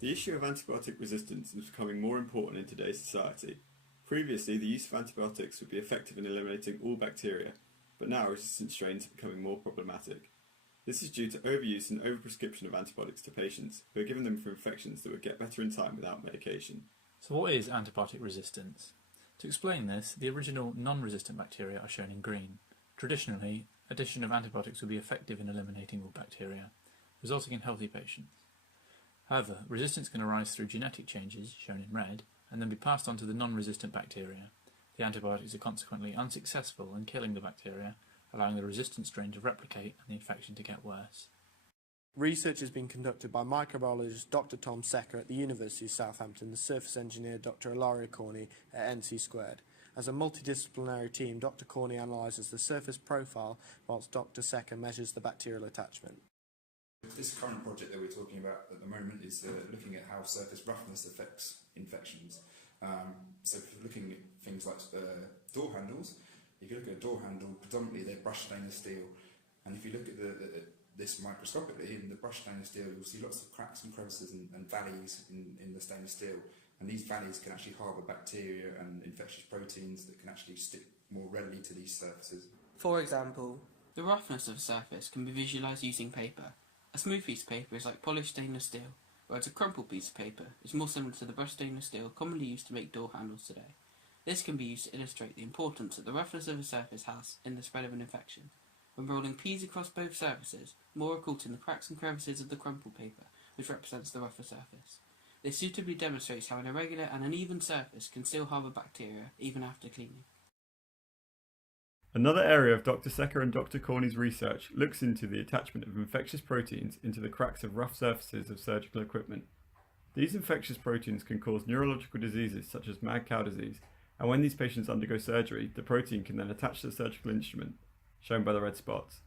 The issue of antibiotic resistance is becoming more important in today's society. Previously, the use of antibiotics would be effective in eliminating all bacteria, but now resistant strains are becoming more problematic. This is due to overuse and overprescription of antibiotics to patients who are given them for infections that would get better in time without medication. So what is antibiotic resistance? To explain this, the original non-resistant bacteria are shown in green. Traditionally, addition of antibiotics would be effective in eliminating all bacteria, resulting in healthy patients. However, resistance can arise through genetic changes, shown in red, and then be passed on to the non-resistant bacteria. The antibiotics are consequently unsuccessful in killing the bacteria, allowing the resistant strain to replicate and the infection to get worse. Research has been conducted by microbiologist Dr. Tom Secker at the University of Southampton and surface engineer Dr. Ilaria Corney at NC². As a multidisciplinary team, Dr. Corney analyses the surface profile whilst Dr. Secker measures the bacterial attachment. This current project that we're talking about at the moment is looking at how surface roughness affects infections. So if you're looking at things like door handles, if you look at a door handle, predominantly they're brushed stainless steel, and if you look at this microscopically, in the brushed stainless steel, you'll see lots of cracks and crevices and valleys in the stainless steel, and these valleys can actually harbour bacteria and infectious proteins that can actually stick more readily to these surfaces. For example, the roughness of a surface can be visualised using paper. A smooth piece of paper is like polished stainless steel, whereas a crumpled piece of paper is more similar to the brushed stainless steel commonly used to make door handles today. This can be used to illustrate the importance that the roughness of a surface has in the spread of an infection. When rolling peas across both surfaces, more are caught in the cracks and crevices of the crumpled paper, which represents the rougher surface. This suitably demonstrates how an irregular and uneven surface can still harbour bacteria even after cleaning. Another area of Dr. Secker and Dr. Corney's research looks into the attachment of infectious proteins into the cracks of rough surfaces of surgical equipment. These infectious proteins can cause neurological diseases such as mad cow disease, and when these patients undergo surgery, the protein can then attach to the surgical instrument, shown by the red spots.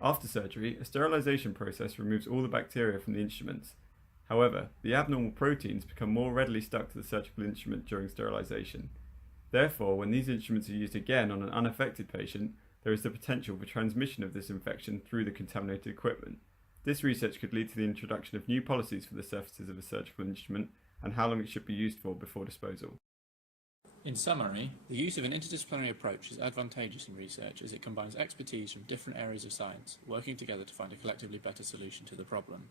After surgery, a sterilisation process removes all the bacteria from the instruments. However, the abnormal proteins become more readily stuck to the surgical instrument during sterilisation. Therefore, when these instruments are used again on an unaffected patient, there is the potential for transmission of this infection through the contaminated equipment. This research could lead to the introduction of new policies for the surfaces of a surgical instrument and how long it should be used for before disposal. In summary, the use of an interdisciplinary approach is advantageous in research as it combines expertise from different areas of science, working together to find a collectively better solution to the problem.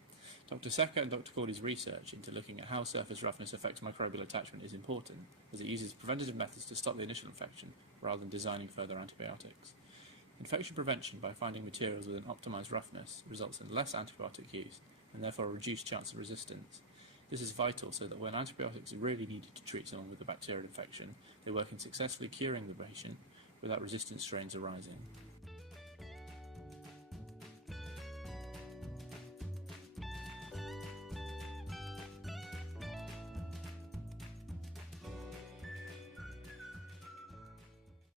Dr. Secker and Dr. Corney's research into looking at how surface roughness affects microbial attachment is important, as it uses preventative methods to stop the initial infection, rather than designing further antibiotics. Infection prevention by finding materials with an optimized roughness results in less antibiotic use, and therefore a reduced chance of resistance. This is vital so that when antibiotics are really needed to treat someone with a bacterial infection, they work in successfully curing the patient without resistant strains arising.